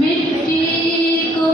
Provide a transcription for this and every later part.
मिट्टी को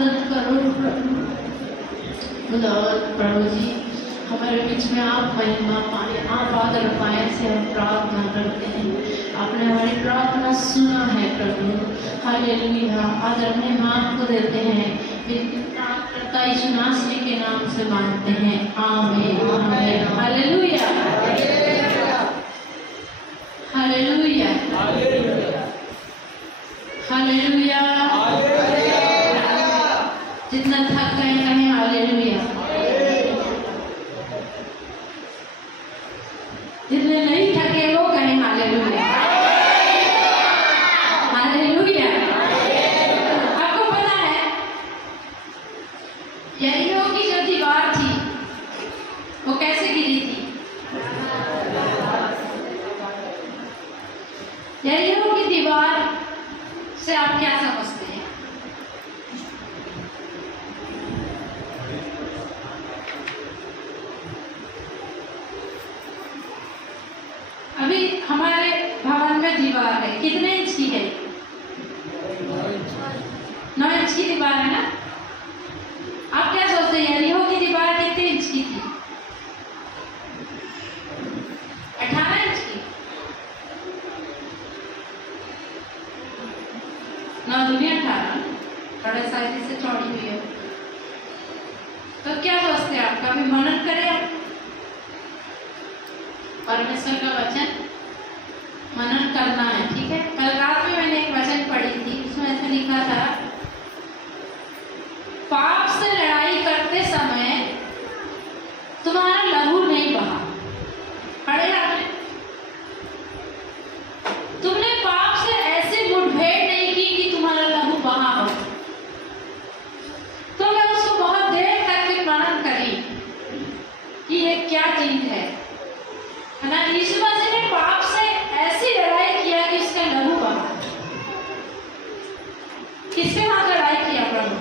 मदद करो प्रभु जी, हमारे बीच में आप महिमा पाए, आप आदर पाए से हम प्रार्थना करते हैं। आपने हमारी प्रार्थना सुना है प्रभु, हालेलुया। आदर महिमा आपको देते हैं, प्रार्थना यीशु नासरी के नाम से मांगते हैं, आमीन आमीन। Hallelujah hallelujah hallelujah. जितना थक गए कहें हालेलुया, जितने नहीं थके वो कहें हालेलुया हालेलुया। आपको पता है यरीहो की जो दीवार थी वो कैसे गिरी थी? यरीहो की दीवार से आप क्या समझते हैं? अभी हमारे भवन में दीवार है, कितने इंच की है? 9 इंच की दीवार है ना। आप क्या सोचते हैं यरीहो की दीवार कितने इंच की थी? 18 इंच की। 9 दूनी 18, थोड़ा साइज से चौड़ी हुई है। तो क्या सोचते हैं आप? कभी मनन करें आप परमेश्वर का वचन मनन करना है, ठीक है। कल रात में मैंने एक वचन पढ़ी थी, उसमें ऐसा लिखा था, पाप से लड़ाई करते समय तुम्हारा लहू नहीं बहा। पढ़े आपने? तुमने पाप से ऐसे मुठभेड़ नहीं की कि तुम्हारा लहू बहा हो। तो मैं उसको बहुत देर तक मनन करी कि ये क्या चीज है ना। यीशु मसीह ने पाप से ऐसी लड़ाई किया कि उसका लहू बहा। किसके साथ लड़ाई किया? प्रभु।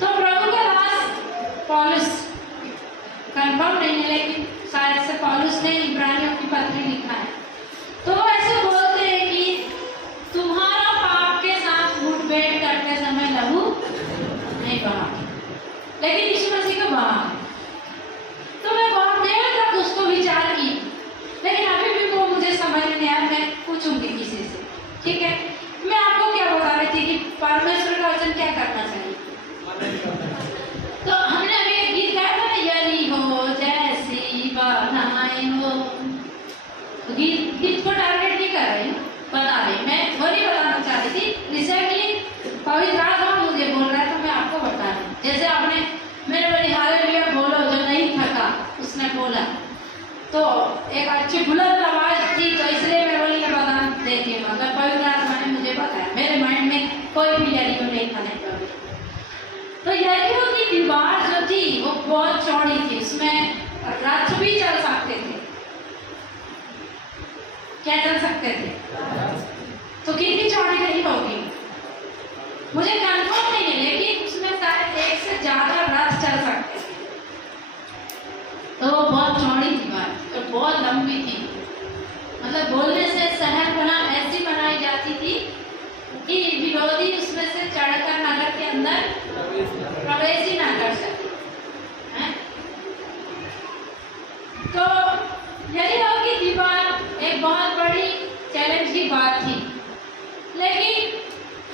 तो प्रभु का दास पौलुस, कंफर्म नहीं है लेकिन शायद से पौलुस ने इब्रानियों की पत्री लिखा है, तो वो ऐसे बोलते हैं कि तुम्हारा पाप के साथ मुठभेड़ करते समय लहू नहीं बहा, लेकिन यीशु मसीह का बहा। तो मैं बहुत देर तक उसको विचार की, लेकिन अभी भी वो मुझे समझ नहीं आया। मैं पूछूंगी किसी से, ठीक है। मैं आपको क्या बता रही थी कि परमेश्वर का वचन क्या करना चाहिए। तो हमने अभी एक गीत गाया था ना, यरीहो जैसी बाधाएं हो। तो गीत को टारगेट नहीं कर रही, बता रही, मैं वो नहीं बताना चाह रही थी। रिसेंटली पवित्र आत्मा मुझे बोल रहा है तो मैं आपको बता रही हूँ। जैसे आपने मेरे बड़ी हालेलुया बोलो जो नहीं थका, उसने बोला तो एक अच्छी बुलंद आवाज थी, तो इसलिए मैं बोली के बता देती हूँ। अगर पवित्र आत्मा ने मुझे बताया, मेरे माइंड में कोई भी यरीहो नहीं था नहीं कभी। तो यरीहो की दीवार जो थी वो बहुत चौड़ी थी, उसमें रथ भी चल सकते थे। क्या चल सकते थे? तो कितनी चौड़ी नहीं होगी मुझे कंफर्म नहीं है, लेकिन उसमें शायद 1 से ज्यादा रथ चल सकते थे। तो वो बहुत चौड़ी दीवार थी और बहुत लंबी थी। मतलब बोलने से शहर बना ऐसी बनाई जाती थी कि विरोधी उसमें से चढ़कर नगर के अंदर प्रवेश ही ना कर सके। तो यरीहो की दीवार एक बहुत बड़ी चैलेंज की बात थी, लेकिन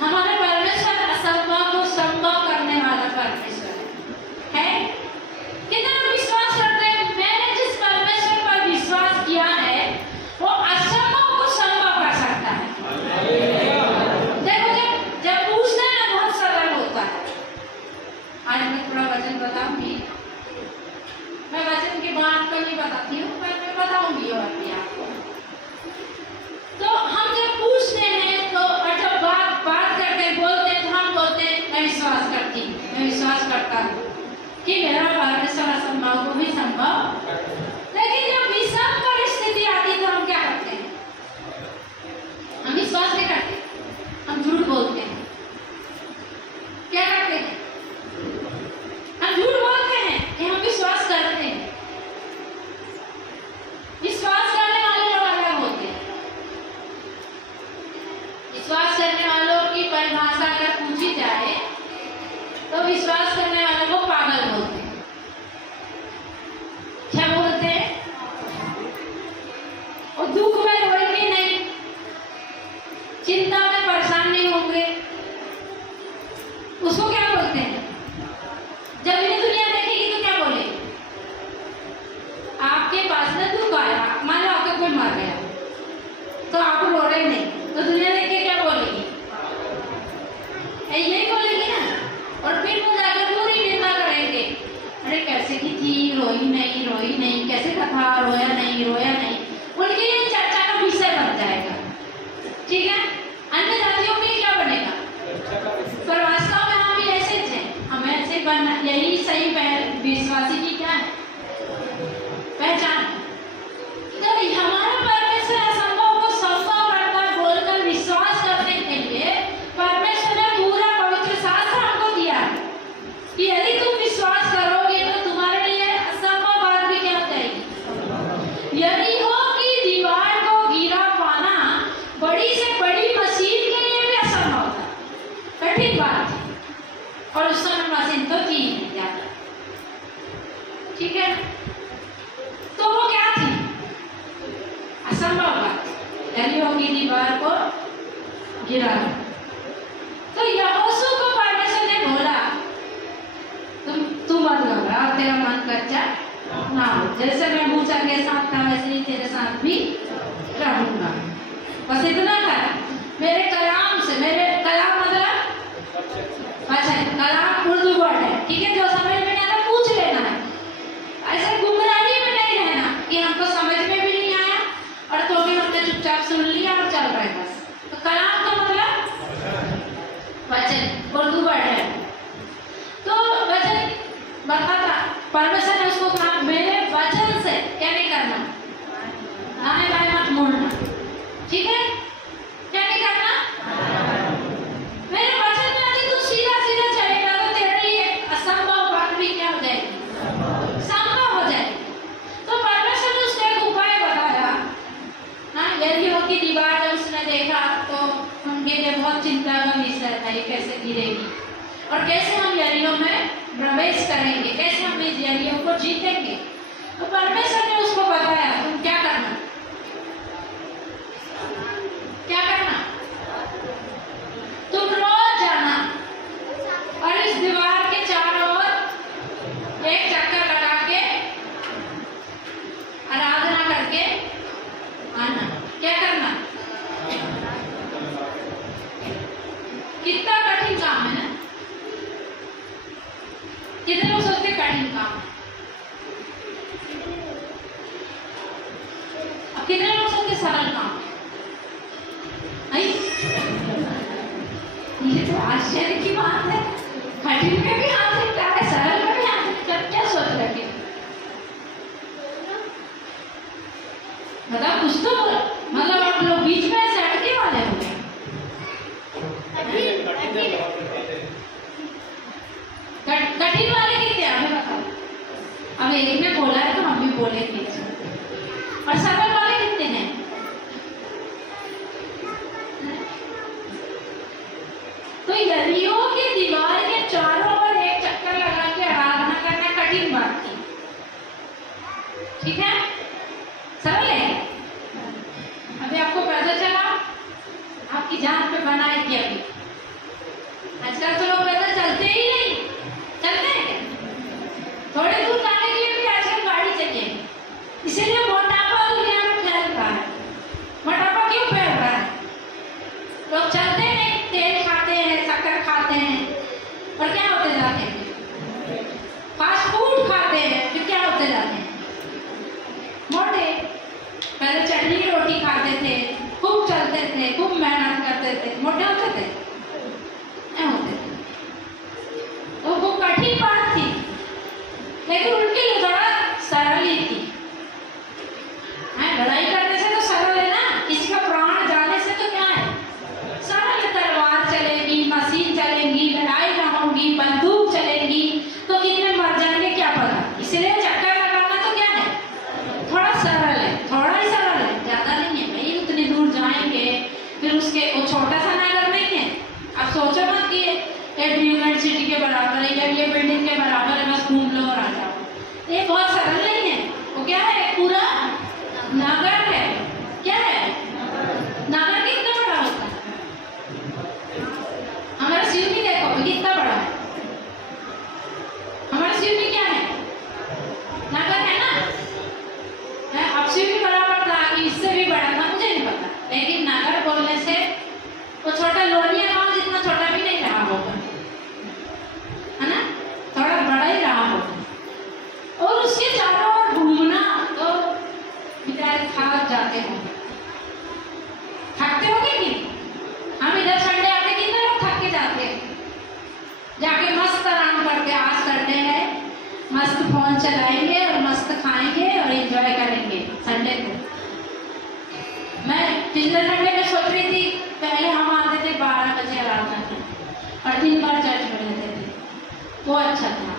हमारे परमेश्वर असंभव को संभव करने वाला परमेश्वर है। कितना विश्वास करते हैं? मैंने जिस परमेश्वर पर विश्वास किया है वो असंभव को संभव कर सकता है। देखो जब पूछना है ना बहुत सरल होता है। आज मैं थोड़ा वचन बताऊंगी, मैं वचन की बात को नहीं बताती हूँ, मैं बताऊंगी और भी आपको। तो हम जब पूछते हैं तो जब बात करते बोलते हैं तो हम बोलते हैं मैं विश्वास करती हूँ, मैं विश्वास करता हूँ कि मेरा परमेश्वर असंभव को भी संभव। लेकिन जब विषम परिस्थिति आती तो हम क्या करते हैं? हम विश्वास नहीं करते, हम झूठ बोलते हैं। क्या करते हैं? हम झूठ बोलते हैं कि हम विश्वास करते हैं। विश्वास करने वाले लोग अलग होते हैं। विश्वास करने वालों की परिभाषा अगर पूछी जाए विश्वास करने वाले को पागल बोलते हैं। क्या बोलते हैं? और दुख में रोएंगे नहीं, चिंता में परेशान नहीं होंगे, उसको क्या बोलते हैं? जब इन्हें दुनिया देखेगी तो क्या बोलेगी? आपके पास में दुख आया, मान लो आपका कोई मर गया तो आप रो रहे नहीं, तो दुनिया देख के क्या बोलेगी? यही बोलेगी ना। और फिर वो जाकर पूरी निंदा करेंगे, अरे कैसे की थी, रोई नहीं, कैसे का था, रोया नहीं। उनके लिए चर्चा का विषय बन जाएगा। ठीक है, अन्य जातियों में क्या बनेगा? पर वास्तव में हम भी ऐसे थे, हमें ऐसे बनना, यही सही विश्वासी की क्या है? पहचान। तो हमारा परमेश्वर असंभव को संभव करता बोलकर विश्वास करने के लिए परमेश्वर ने पूरा पवित्र शास्त्र हमको दिया कि यदि तुम विश्वास करोगे तो तुम्हारे लिए असंभव बात भी क्या हो जाएगी। यरीहो की दीवार को गिरा पाना बड़ी से बड़ी मशीन के लिए भी असंभव था, कठिन बात थी। और उस समय मशीन तो थी नहीं ज्यादा। ठीक है, तो वो क्या थी? असंभव बात, यरीहो की दीवार को गिरा। तो यहोशू को परमेश्वर ने बोला, तू मत घबरा, तेरा मन कच्चा ना हो, जैसे मैं मूसा के साथ था वैसे ही तेरे साथ भी रहूंगा। बस इतना कर, मेरे कलाम से, मेरे कलाम मतलब अच्छा कलाम उर्दू वर्ड है, ठीक है, जो समझ में नहीं आता पूछ लेना है। ऐसे गुमराही में नहीं रहना कि हमको समझ में भी नहीं आया और तो भी हमने चुपचाप सुन लिया और चल रहे बस। तो कलाम का मतलब वचन, उर्दू वर्ड है। तो वचन बताता, परमेश्वर ने उसको कहा मेरे वचन से क्या नहीं करना, दाएं बाएं मत मुड़ना। ठीक है, क्या नहीं करना? मेरे वचन में यदि तू सीधा सीधा चलेगा तो तेरे लिए असंभव बात भी क्या हो जाएगी? संभव हो जाएगी। तो परमेश्वर ने उसको एक उपाय बताया ना। यरीहो की दीवार जब उसने देखा तो उनके लिए बहुत चिंता का विषय था, ये कैसे गिरेगी और कैसे हम यरीहो में प्रवेश करेंगे, कैसे हम इस यरीहो को जीतेंगे। तो परमेश्वर ने उसको बताया तुम क्या करना, क्या करना, तुम रोज जाना और इस दीवार के चारों ओर एक चक्कर लगा के आराधना करके आना। क्या करना? कितना कठिन काम है ना। कितने लोग सोचते कठिन काम, अब कितने लोग सोचते सरल काम? नहीं, ये तो आश्चर्य की बात है। कठिन में भी हाथ निकला है, सरल में भी हाथ निकला, क्या सोच रहे? मतलब कुछ तो मतलब आप लोग बीच में ऐसे अटके वाले हो गए। कठिन वाले कितने हमें बताओ। अब एक ने बोला है तो हम भी बोलेंगे। और सरल वाले कितने हैं? तो यरीहो की दीवार के चारों ओर एक चक्कर लगा के आराधना करना कठिन बात थी। ठीक है, सरल है। अभी आपको पता चला आपकी जान पे बनाएगी। अभी आजकल तो लोग पैदल चलते ही नहीं, चलते हैं थोड़े दूर जाने के लिए भी आजकल गाड़ी चाहिए। इसीलिए मोटापा दुनिया में फैल रहा है। मोटापा क्यों फैल रहा है? लोग चलते नहीं, तेल खाते हैं, शक्कर खाते हैं और क्या होते जाते हैं? फास्ट फूड खाते हैं, फिर क्या होते जाते हैं? मोटे। पहले चटनी रोटी खाते थे, खूब चलते थे, खूब मेहनत करते थे, मोटे होते थे? नहीं होते थे। तो वो कठिन बात थी, लेकिन उनके लिए थोड़ा सरल ही थी। लड़ाई करने से तो सरल है ना, किसी का प्राण जाने से तो क्या है? सरल। तलवार चलेगी, मशीन चलेगी, लड़ाई ना होगी, बंदूक चलेगी तो कितने मर जाएंगे क्या पता। इसलिए चक्कर लगाना तो क्या है? थोड़ा सरल है, थोड़ा ही सरल है, ज्यादा नहीं है भाई। उतनी दूर जाएंगे फिर उसके वो छोटा सा नगर नहीं है। अब सोचो मत कि यूनिवर्सिटी के बराबर है या करके आज संडे है, मस्त फोन चलाएंगे और मस्त खाएंगे और एंजॉय करेंगे संडे को। मैं पिछले संडे में सोच रही थी, पहले हम आते थे 12 बजे आराधना में और 3 बार चर्च में रहते थे, वो अच्छा था।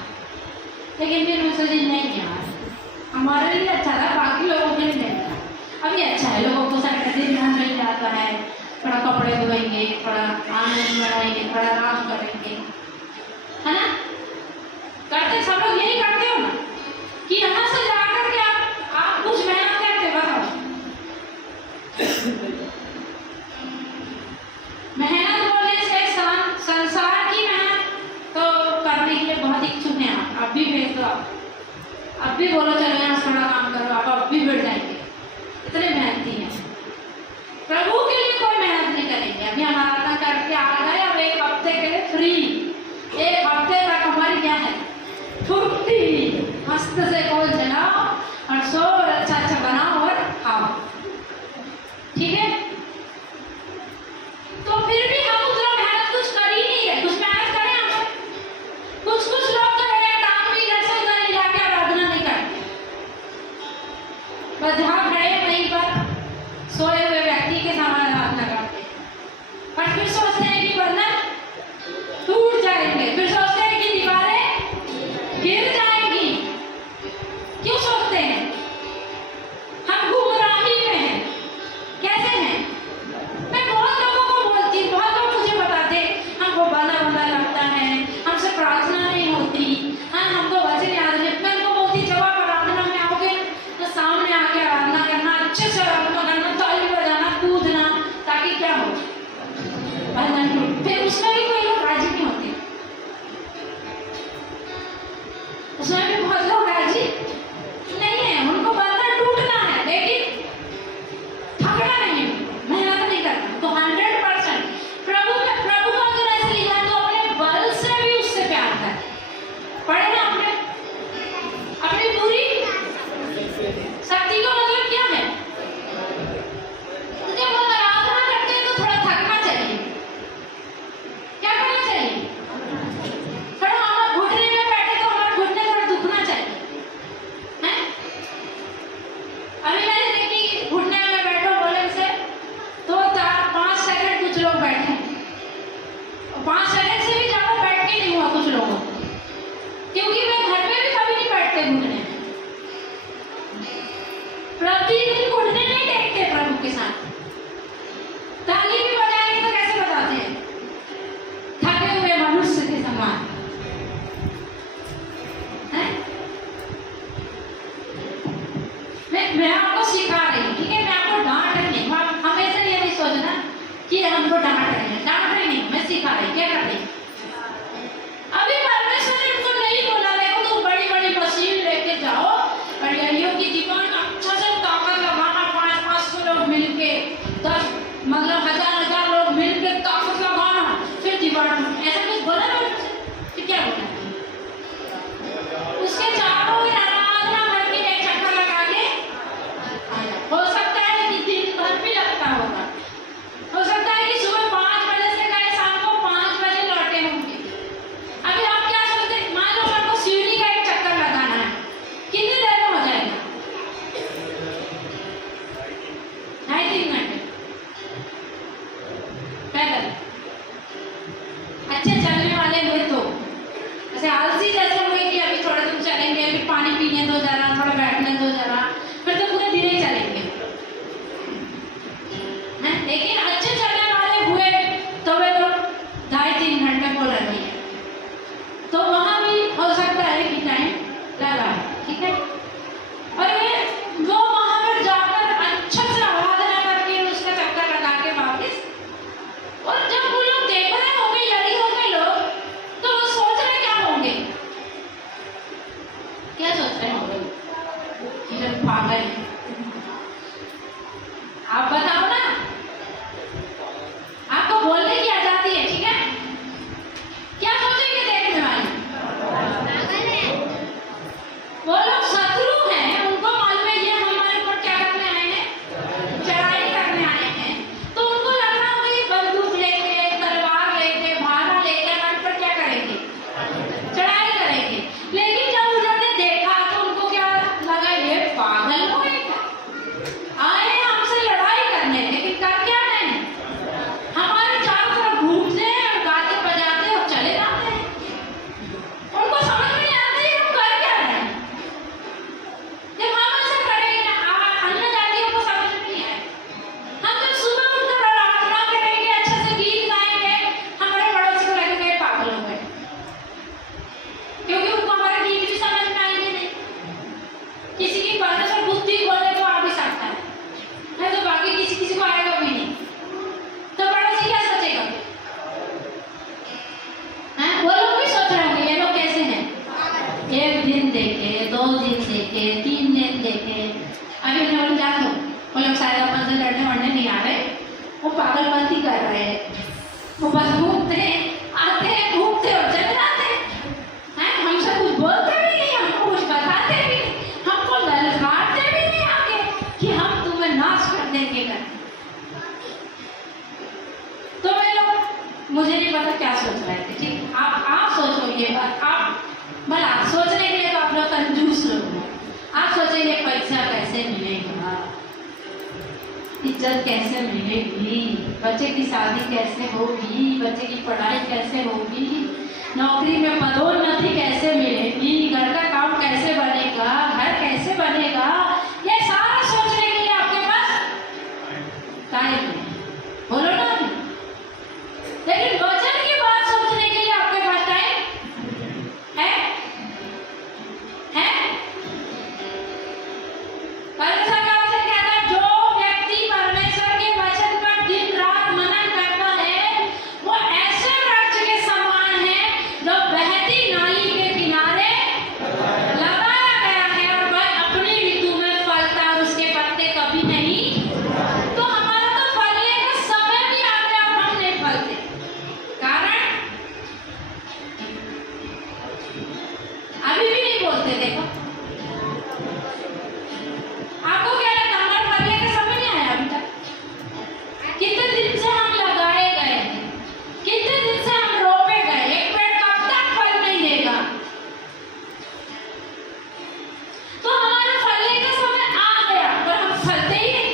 लेकिन फिर मैं सोची नहीं यार, हमारे लिए अच्छा था, बाकी लोगों के लिए नहीं था। अभी अच्छा है, लोगों को सैटरडे ध्यान मिल जाता है, थोड़ा कपड़े धोएंगे, थोड़ा आनंद मनाएंगे, थोड़ा आराम करेंगे, है ना? करते सब लोग यही करते हो ना कि यहाँ से जाकर के आप कुछ मेहनत करके बताओ। मेहनत बोलने से संसार की मेहनत तो करने के लिए बहुत इच्छुक हैं आप। अब भी भेज दो, आप अब भी बोलो चलो यहाँ थोड़ा काम करो, आप अब भी बढ़ जाएंगे, इतने मेहनती हैं। प्रभु के लिए कोई मेहनत नहीं करेंगे। अभी हम आराधना करके आ गए, अब 1 हफ्ते के लिए फ्री, 1 हफ्ते तक हमारी क्या है, छुट्टी, मस्त से कोल जलाओ और सो और अच्छा अच्छा बनाओ और खाओ, ठीक है? तो फिर भी हम उतना मेहनत कुछ कर ही नहीं है, कुछ मेहनत करें हम। कुछ लोग तो है काम भी इधर से उधर ले जाके आराधना नहीं करते, बस जहाँ खड़े वहीं पर सोए हुए व्यक्ति के समान आराधना करते हैं। पर फिर सोचते हैं कि बंधन टूट जाएंगे, फिर सोचते हैं कि दीवारें गिर जाएंगी। क्यों सोचते हैं? हम गुमराही में हैं। कैसे हैं? मैं बहुत लोगों को बोलती, बहुत लोग मुझे बताते हमको बंधा बंधा लगता है, हमसे प्रार्थना नहीं होती, हाँ हमको वचन याद नहीं। मैं उनको बोलती जब आप आराधना में आओगे तो सामने आके आराधना करना, अच्छे से आराधना करना, ताली बजाना, कूदना, ताकि क्या हो, बंधन टूटे। फिर उसमें भी कोई लोग राजी नहीं होते, उसमें भी बहुत लोग राजी नहीं है। उनको बंधन टूटना है लेकिन थकना नहीं है, मेहनत नहीं करना। तो 100% प्रभु को अगर ऐसे लिया तो अपने बल से भी उससे प्यार कर पड़े ना, अपनी पूरी शक्ति का मतलब क्या है? तो जब हम आराधना करते हैं तो थोड़ा थकना चाहिए। क्या करना चाहिए? थोड़ा हम घुटने में बैठे तो हमारे घुटने थोड़ा दुखना चाहिए, हैं? अभी मैंने देखी घुटने में बैठो बोले से तो 5 सेकंड कुछ लोग बैठे, 5 सेकंड से भी ज्यादा बैठ के नहीं हुआ कुछ लोगों को, क्योंकि वे घर में भी कभी नहीं बैठते घुटने, प्रतिदिन घुटने नहीं टेकते प्रभु के साथ। ताली भी बजाएंगे तो कैसे बजाते हैं? थके हुए मनुष्य के समान, हैं? मैं आपको सिखा रही हूँ, ठीक है? मैं आपको डांट रही नहीं, हमेशा ये नहीं सोचना कि हमको डांट रहे हैं, डांट रही नहीं, मैं सिखा रही। क्या कर रही? अभी परमेश्वर ने उनको नहीं बोला देखो तुम बड़ी बड़ी मशीन लेके जाओ और यलियों की दीवार अच्छा से ताकत लगाना, 500 लोग मिलके, 10 मतलब 1000 लोग मिलके ताकत लगाना, फिर दीवार ऐसा कुछ बोला ना, फिर क्या बोला? उसके चारों में आराधना करके एक चक्कर लगा के आया। हो सकता है कि दिन भर भी लगता होगा, हो सकता है कि सुबह 5 बजे से गए शाम को 5 बजे लौटे होंगे। अभी आप क्या सोचते हैं? मान लो आपको सीढ़ी का एक चक्कर लगाना है, कितनी देर में हो जाएगा? 2.5-3 घंटे पैदल। अच्छे चलने वाले हुए तो ऐसे आलसी जैसे हुए कि अभी थोड़ा दूर चलेंगे, फिर पानी पीने दो जरा, थोड़ा बैठने दो जरा, फिर तो पूरे दिन ही चलेंगे, हैं? लेकिन अच्छे चलने वाले हुए तो वे लोग 2.5-3 घंटे को लगे हैं। तो वहां भी हो सकता है कि टाइम लगा है, ठीक है? और वो वहां पर जाकर अच्छा से आराधना करके उसका चक्कर लगा के वापस, और जब वो लोग देख रहे होंगे, यदि होंगे लोग, तो वो सोच रहे क्या होंगे? देखे, 2 दिन देखे, 3 दिन देखे, अभी उन्हें बोले जा दो, वो लोग शायद अपन से लड़ने वड़ने नहीं आ रहे, वो पागलपंती कर रहे हैं, वो बस घूमते आते घूमते और चले जाते हैं, हमसे कुछ बोलते भी नहीं, हमको कुछ बताते भी नहीं, हमको ललकारते भी नहीं आगे कि हम तुम्हें नाश कर देंगे कर। तो वे लोग मुझे नहीं पता क्या सोच रहे थे, ठीक, आप सोचो ये बात, आप भला सोचने के लिए तो आप लोग कंजूस लोग हैं, आप सोचेंगे पैसा कैसे मिलेगा, इज्जत कैसे मिलेगी, बच्चे की शादी कैसे होगी, बच्चे की पढ़ाई कैसे होगी, नौकरी में पदोन्नति कैसे मिलेगी, घर का काम कैसे बनेगा, घर कैसे बनेगा, ये सारा सोचने के लिए आपके पास टाइम है, बोलो ना। लेकिन वचन की बात सोचने के लिए आपके पास टाइम है? परमेश्वर का वचन कहता है जो व्यक्ति परमेश्वर के वचन पर दिन रात मनन करता है वो ऐसे वृक्ष के समान है जो बहती नाली के किनारे लगाया गया है और वह अपनी ऋतु में फलता और उसके पत्ते कभी नहीं। तो हमारा तो फलने का समय भी आ गया और हम नहीं फलते, कारण अभी भी नहीं बोलते। देखो आपको क्या लगता है हमारे फलने का समय नहीं आया अभी तक? कितने दिन से हम लगाए गए हैं, कितने दिन से हम रोपे गए, एक पेड़ कब तक फल नहीं देगा? तो हमारे फलने का समय आ गया पर हम फलते ही नहीं।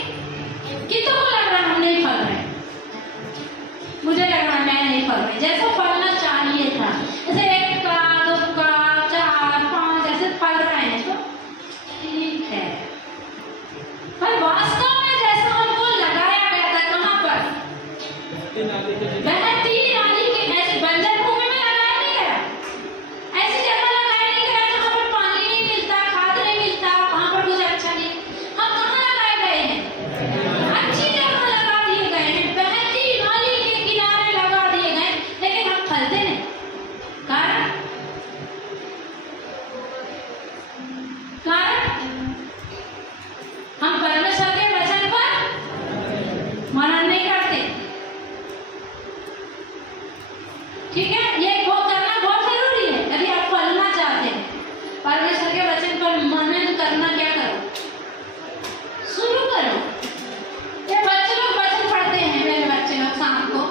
कितनों को लग रहा है हम नहीं फल रहे? मुझे लग रहा है मैं नहीं फल रही जैसा फलना चाहिए था, जैसे 1 का 2 का 4 5 ऐसे फल रहे हैं तो ठीक है, पर वास्तव में जैसा हमको लगाया गया था कहाँ पर? बहती नाली के ऐसे बंजर भूमि में लगाया नहीं गया, ऐसी जगह लगाया नहीं गया जहाँ पर पानी नहीं मिलता, खाद नहीं मिलता, वहाँ पर कुछ अच्छा नहीं। हम कहाँ लगाए गए हैं? अच्छी जगह लगा दिए गए हैं, बहती नाली के किनारे लगा दिए गए, लेकिन हम फलते नहीं। कारण हम परमेश्वर के वचन पर मनन नहीं करते। ठीक है, ये करना बहुत जरूरी है यदि आप फलना चाहते हैं। परमेश्वर के वचन पर मनन करना क्या करो, शुरू करो। ये बच्चे लोग वचन पढ़ते हैं, मेरे बच्चे लोग शाम को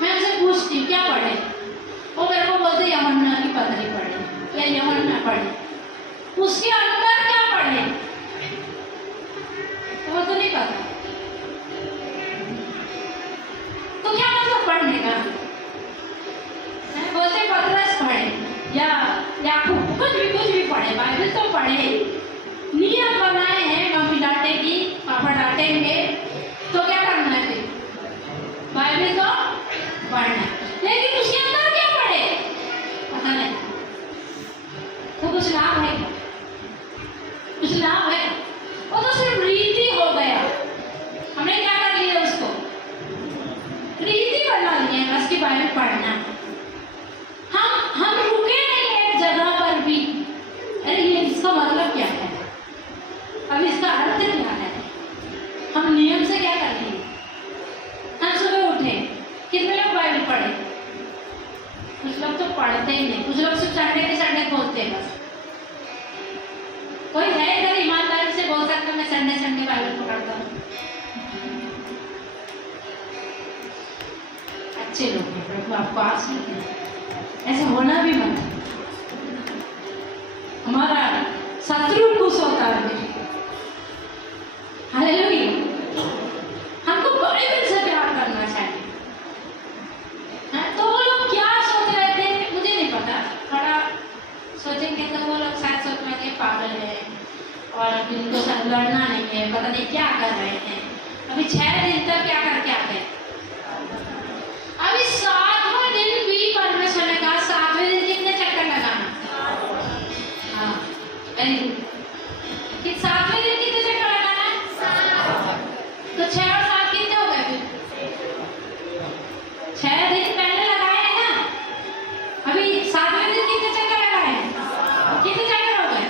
मैं उनसे पूछती हूँ क्या पढ़े, वो मेरे को बोलते यहोन्ना की पत्री पढ़े या यहोन्ना पढ़े, उसके अंदर क्या पढ़े वो तो नहीं पता। तो क्या मतलब पढ़ने का? बोलते पतरस पढ़े या कुछ भी पढ़े, बाइबल तो पढ़े, नियम बनाए हैं, मम्मी डांटेगी, पापा डांटेंगे, तो क्या करना है फिर? बाइबल तो पढ़ना है, लेकिन उसके अंदर क्या पढ़े पता नहीं। तो कुछ लाभ है, कुछ लाभ है? वो तो सिर्फ रीति हो गया, हमने क्या कर लिया उसको रीति बना लिया है बस की बाइबल पढ़ना। हम रुके नहीं एक जगह पर भी, अरे ये इसका मतलब क्या है, अब इसका अर्थ क्या है, हम नियम से क्या कर लिए? हम सुबह उठे, कितने लोग बाइबल पढ़े? कुछ लोग तो पढ़ते ही नहीं, कुछ लोग सिर्फ संडे के संडे बोलते हैं बस। कोई है इधर ईमानदारी से बोल सकता मैं संडे संडे बाइबल पढ़ता हूँ? अच्छे लोग हैं, प्रभु आपको आशीष दे, ऐसे होना भी मत। हमारा शत्रु खुश होता है। हालेलुया, हमको बाइबल से प्यार करना चाहिए। तो वो लोग क्या सोच रहे थे मुझे नहीं पता, थोड़ा सोचेंगे तो वो लोग शायद सोच रहे हैं पागल है और इनको साथ लड़ना नहीं है, पता नहीं क्या कर रहे हैं। अभी 6 दिन तक क्या करके आते हैं? अभी 7वां दिन भी परमेश्वर ने कहा 7वें दिन कितने चक्कर लगाना? हाँ, वेरी गुड। 7वें दिन कितने चक्कर लगाना है? 7। तो 6 और 7 कितने हो गए फिर? 6 दिन पहले लगाए हैं ना, अभी 7वें दिन कितने चक्कर लगाए हैं? कितने चक्कर हो गए?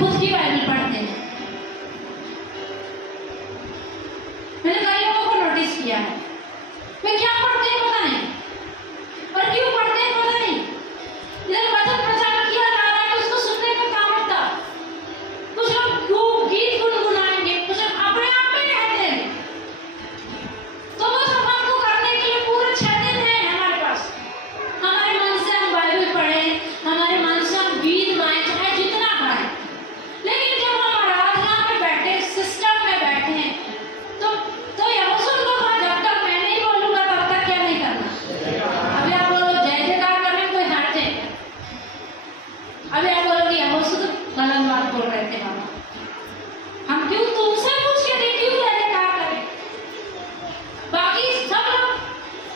खुद की बाइबल पढ़ते हैं। मैंने कई लोगों को नोटिस किया है, वे क्या पढ़ते हैं पता नहीं, और क्यों पढ़ते हैं पता नहीं। इधर वचन प्रचार किया जा रहा है, उसको सुनने का काम होता। कुछ लोग गीत गुनगुनाएंगे, कुछ लोग अपने आप में कहते हैं। तो वो सब हमको करने के लिए पूरे 6 दिन है हमारे पास। हमारे मन से हम बाइबल पढ़ें, हमारे मन से हम गीत गाएं, चाहे जितना गाएं, लेकिन जब हम आराधना में बैठे, सिस्टम में बैठे हैं, तो यहोशू को कहा, जब तक मैं नहीं बोलूंगा तब तक क्या नहीं करना। अभी आप बोलो जय जयकार करने में कोई हर्ज है? अभी आप बोलोगे यहोशू तो गलत बात बोल रहे थे बाबा, हम क्यों तुमसे पूछ के देख क्यों जय जयकार करें? बाकी सब लोग,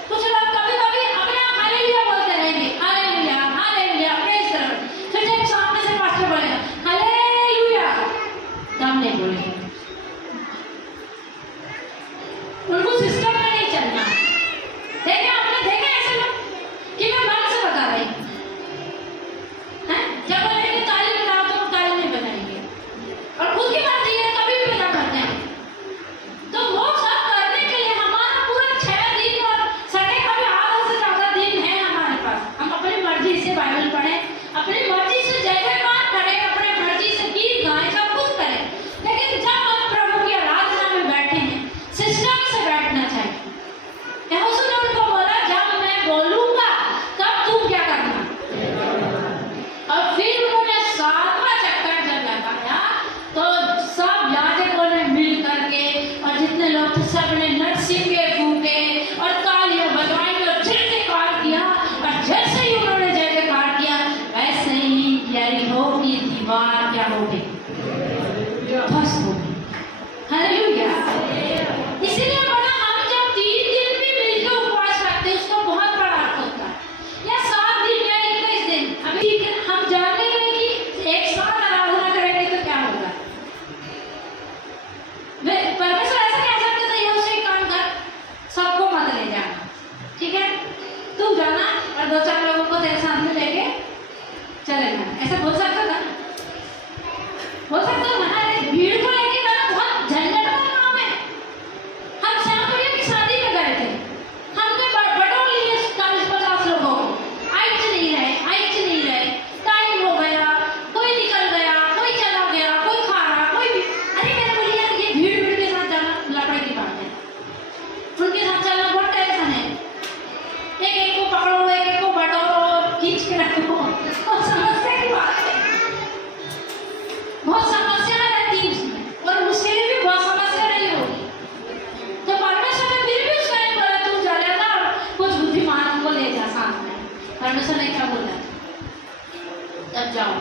कुछ लोग कभी कभी अपने आप हालेलुया बोलते रहेंगे, hallelujah hallelujah praise the Lord, फिर जब सामने से पास्टर बोलेगा हालेलुया तब नहीं बोलेंगे। उनको सिस्टम में नहीं चलना। देखे आपने देखे ऐसे लोग कि मैं मन से बता रही हूँ, जब बोलेंगे ताली बजाओ तो ताली नहीं बजाएंगे, और खुद की मर्जी है कभी भी बजा सकते हैं। तो वो सब करने के लिए हमारा पूरा 6 दिन और संडे का भी आधा से ज्यादा दिन है हमारे पास। हम अपनी मर्जी से बाइबल पढ़ें, अपनी मर्जी से जय जयकार करें, अपनी मर्जी से गीत गाएं, सब कुछ करें, लेकिन जब हम प्रभु की आराधना में बैठे हैं, सिस्टम से बैठना चाहिए। यहोशू ने उनको बोला, जब मैं बोलूंगा तब तुम क्या करना। और फिर उन्होंने 7वां चक्कर जब लगाया तो सब याजकों ने मिल करके, और जितने लोग थे सब ने नरसिंगे फूके और तालियां बजवाई और जय जयकार किया। और जैसे ही उन्होंने जय जयकार किया, वैसे ही यरीहो की दीवार क्या हो गई, ध्वस्त हो गई। हालेलुया। इसीलिए बड़ा हम जब 3 दिन भी मिलकर उपवास रखते हैं, उसका बहुत बड़ा अर्थ होता है, या 7 दिन या 21 दिन। अभी हम जानते हैं कि एक साथ आराधना करेंगे तो क्या होगा। परमेश्वर ऐसा कह सकते थे, यहोशू एक काम कर, सबको मत ले जाना, ठीक है, तू जाना और 2-4 लोगों को तेरे साथ में लेके चले जाना, ऐसा बोल सकता था। हो सकता है हमारे भीड़ को लेके जाना बहुत झंझट का काम है। हम श्याम भैया की शादी में गए थे, हमने बटोर लिए 40-50 लोगों को, आइच नहीं रहे, टाइम हो गया, कोई निकल गया, कोई चला गया, कोई खा रहा, कोई भी। अरे मैंने बोली यार, ये भीड़ के साथ जाना लड़ाई की बात है, उनके साथ चलना बहुत टेंशन है। एक को पकड़ो, एक को बटोरो, खींच के रखो, बहुत समस्या की बात है, बहुत समस्या रहती है उसमें, और उसके लिए भी बहुत समस्या नहीं होगी। तो परमेश्वर ने फिर भी उस टाइम बोला, तुम चले जा और कुछ बुद्धिमानों को ले जा साथ में। परमेश्वर ने क्या बोला, तब जाओ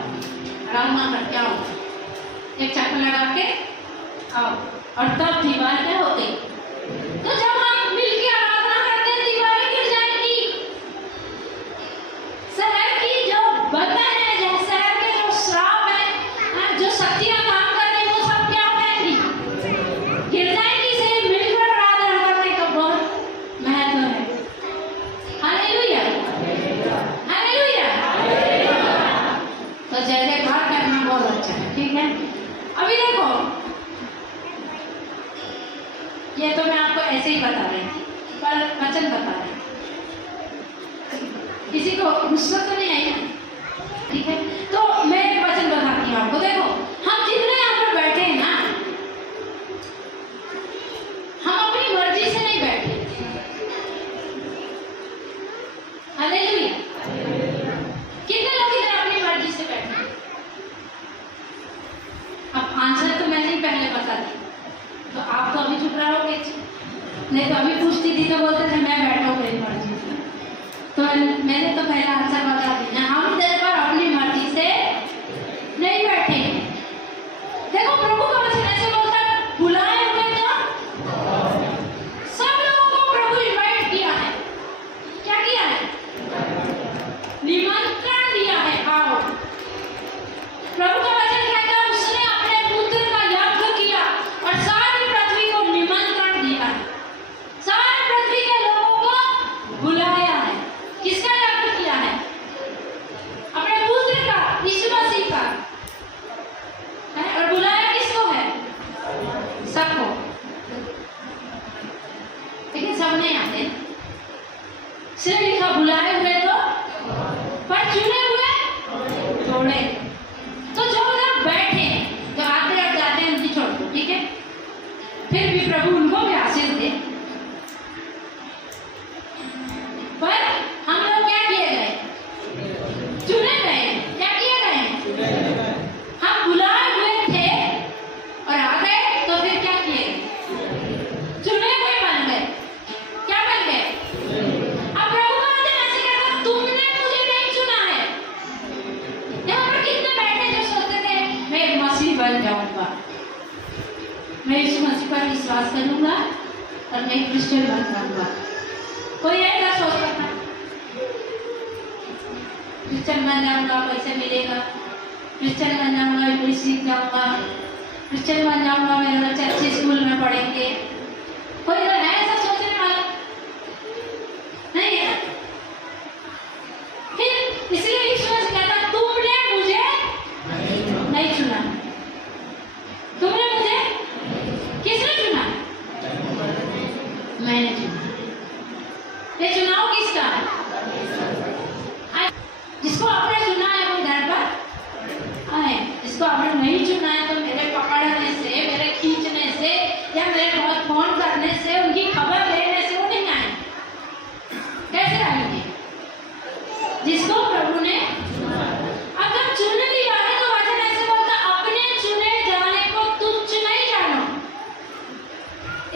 आराधना करके आओ, एक चक्कर लगा के आओ, और तब दीवार क्या हो गई। तो जब हम मिलकर आराधना करते हैं, दीवारें गिर जाएंगी। शहर की जो बंधन है, जो शहर के जो श्राप है, जो शक्तियां काम कर रही, वो सब क्या हो जाएंगी, गिर जाएंगी। से मिलकर आराधना करने का बहुत महत्व है। Hallelujah hallelujah. तो जय जयकार करना बहुत अच्छा है, ठीक है। अभी देखो, ये तो मैं आपको ऐसे ही बता रही थी, पर वचन बता रही, किसी को गुस्सा तो नहीं आई ना, ठीक है। तो मैं एक वचन बताती हूँ आपको। देखो, हम जितने यहाँ पर बैठे हैं ना, हम अपनी मर्जी से नहीं बैठे। हालेलुया। कितने लोग इधर अपनी मर्जी से बैठे? अब आंसर तो मैंने ही पहले बता दी, तो आप तो अभी चुप रहोगे, नहीं तो अभी पूछती थी तो बोलते थे मैं बैठा हूँ मेरी मर्जी से। तो मैंने तो पहला आंसर बता दिया, हम इधर पर अपनी मर्जी से नहीं बैठेंगे। देखो, प्रभु का वचन ऐसे बोलता है, बुलाए हुए तो सब लोगों को प्रभु इनवाइट किया है। क्या किया है? निमंत्रण दिया है, आओ। प्रभु का वचन कहता है, उसने अपने पुत्र का यज्ञ किया और सारी पृथ्वी को निमंत्रण दिया है, सारी पृथ्वी के लोगों को बुलाया है। किसका यज्ञ किया है? और बात, मैं यीशु मसीह पर विश्वास करूंगा और मैं क्रिश्चियन बन जाऊंगा। कोई ऐसा सोचता था क्रिश्चियन बन जाऊंगा, पैसे मिलेगा, क्रिश्चियन बन जाऊंगा, इंग्लिश सीख जाऊंगा, क्रिश्चियन बन जाऊंगा, मेरे बच्चे अच्छे स्कूल में पढ़ेंगे। कोई तो है ऐसा सोचने वाला? नहीं है। फिर इसलिए यीशु मसीह कहता, तुमने मुझे नहीं चुना। तुमने मुझे, किसने चुना? मैंने चुना। ये चुनाव किसका? जिसको आपने चुना है वो घर पर आए, जिसको आपने नहीं चुना है तो मेरे पकड़ने से, मेरे खींचने से या मेरे बहुत फोन करने से, उनकी खबर लेने से वो नहीं आए। कैसे आएंगे? जिसको प्रभु ने अगर चुन लिया है तो वचन ऐसे बोलता, अपने चुने जाने को तुच्छ नहीं जानो।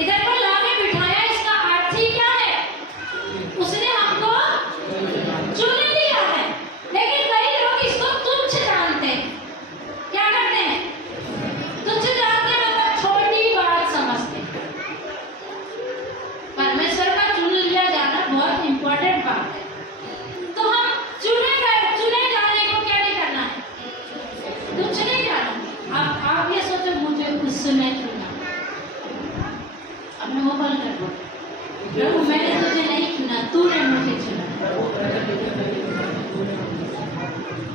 इधर पर लाके बिठाया, इसका अर्थ ही क्या है? उसने हमको चुन लिया है। लेकिन कई लोग इसको तुच्छ जानते हैं। क्या करते हैं? तुच्छ जानते मतलब छोटी बात समझते हैं। परमेश्वर का चुन लिया जाना बहुत इंपॉर्टेंट बात है। तो हम चुने जाने को क्या नहीं करना है? तुच्छ नहीं जाना। आप ये सोचो, मुझे उसने चुना। अब मैं वो बोल कर बोल, प्रभु मैंने तुझे नहीं चुना, तूने मुझे चुना।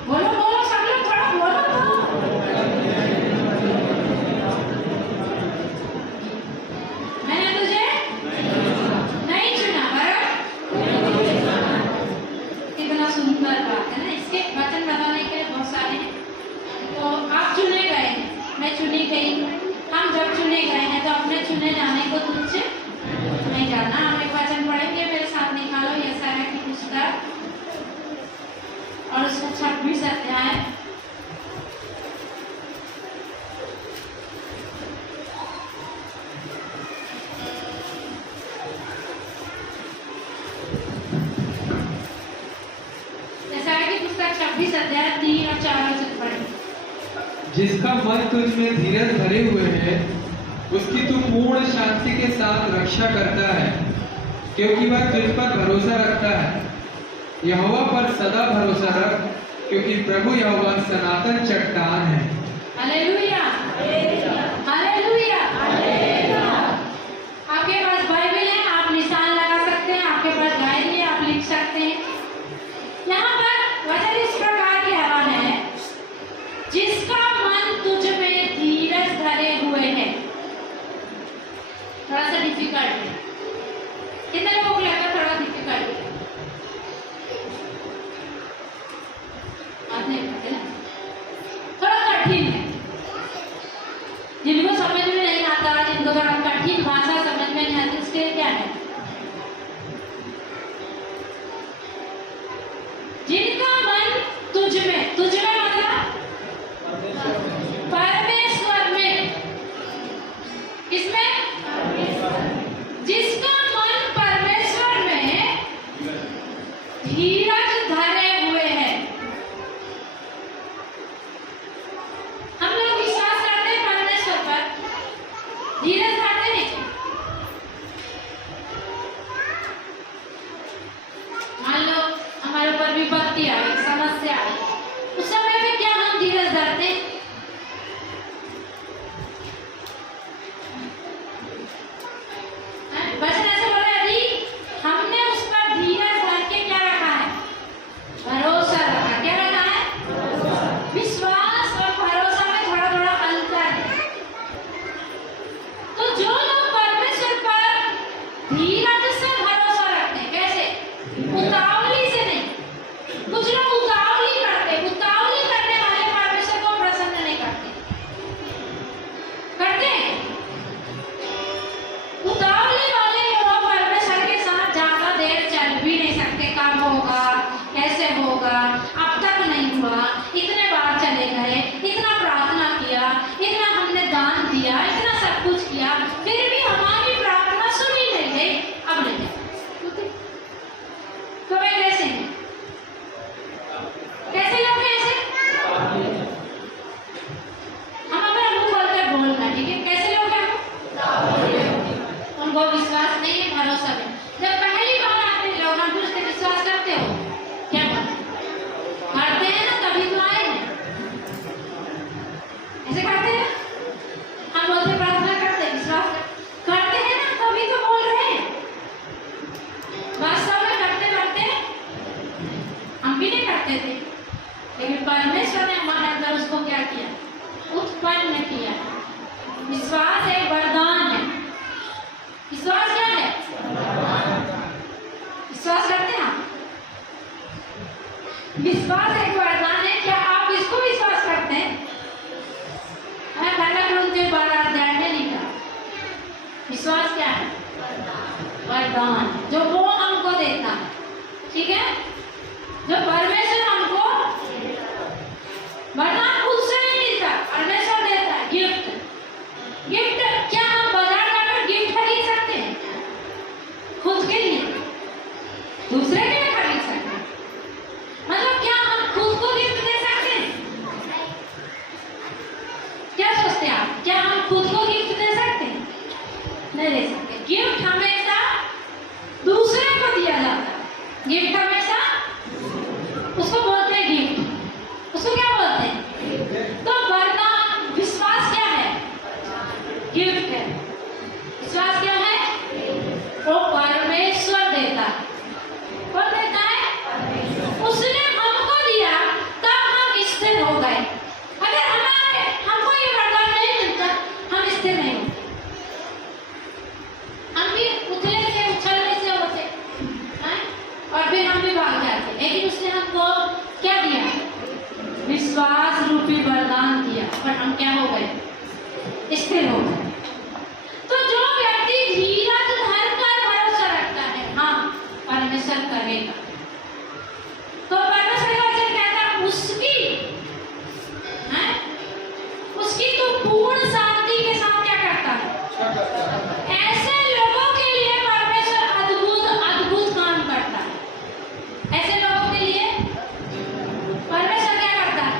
बोलो बोलो सब लोग, थोड़ा बोलो तो। मैंने तुझे नहीं चुना, बराबर? कितना सुंदर बात है ना। इसके वचन बताने के लिए बहुत सारे हैं। तो आप चुने गए हैं, मैं चुनी गई, हम जब चुने गए हैं तो अपने चुने जाने को तुझसे नहीं जाना। हम एक वचन पढ़ेंगे, मेरे साथ निकालो यशायाह की पुस्तक और उसका 26 अध्याय। यशायाह की पुस्तक 26 अध्याय 3 और 4 वचन पढ़ेंगे। जिसका मन तुझ में धीरज भरे हुए है, उसकी तू पूर्ण शांति के साथ रक्षा करता है, क्योंकि वह तुझ पर भरोसा रखता है। यहोवा पर सदा भरोसा रख, क्योंकि प्रभु यहोवा सनातन चट्टान है। Hallelujah, hallelujah, hallelujah. आपके पास बाइबल है, आप निशान लगा सकते हैं। आपके पास डायरी है, आप लिख सकते हैं। यहाँ पर वचन इस प्रकार कहा है, जिसका मन तुझ में धीरज धरे हुए है। थोड़ा सा डिफिकल्ट है। कितने लोगों को लगा थोड़ा डिफिकल्ट है? नहीं पता ना, थोड़ा कठिन है। जिनको समझ में नहीं आता, जिनको थोड़ा कठिन भाषा समझ में नहीं आती, उसके क्या है? जिनका मन तुझ में मतलब परमेश्वर में। किसमें? जिसका मन परमेश्वर में धीरज धरे हुए है। हम लोग विश्वास करते हैं परमेश्वर पर, धीरज धरते हैं। मान लो हमारे ऊपर विपत्ति आई, समस्या आई, उस समय में क्या हम धीरज धरते? विश्वास एक वरदान है। विश्वास क्या है? विश्वास करते हैं आप? विश्वास एक वरदान है। क्या आप इसको विश्वास करते हैं? मैं पहला कुरिन्थियों 12 अध्याय में लिखा, विश्वास क्या है? वरदान, जो वो हमको देता है। ठीक है, जो परमेश्वर हमको वरदान खुद से नहीं मिलता, परमेश्वर देता है। गिफ्ट, गिफ्ट क्या हम बाजार जाकर गिफ्ट खरीद सकते हैं? खुद के लिए, दूसरे के लिए खरीद सकते हैं। मतलब क्या हम खुद को गिफ्ट दे सकते हैं? क्या सोचते हैं आप? क्या हम खुद को गिफ्ट दे सकते हैं? नहीं दे सकते। गिफ्ट हमेशा दूसरे को दिया जाता है। गिफ्ट हमेशा उसको बोलते हैं गिफ्ट। उसको क्या बोलते हैं? तो वरदान, विश्वास क्या है? गिफ्ट है। विश्वास क्या है? वो परमेश्वर देता है। कौन देता है? उसने हमको दिया, तब हम स्थिर हो गए। अगर हमको ये वरदान नहीं मिलता, हम स्थिर नहीं होते। हम भी उछले से उछलने से होते हैं और फिर हम भी भाग जाते। लेकिन उसने हमको क्या दिया? विश्वास रूपी वरदान दिया, पर हम क्या हो गए? स्थिर हो गए। तो जो व्यक्ति धीरज धरकर भरोसा रखता है, हाँ परमेश्वर करेगा। तो परमेश्वर का वचन कहता है उसकी तो पूर्ण शांति के साथ क्या करता है? ऐसे लोगों के लिए परमेश्वर अद्भुत अद्भुत काम करता है। ऐसे लोगों के लिए परमेश्वर क्या करता है?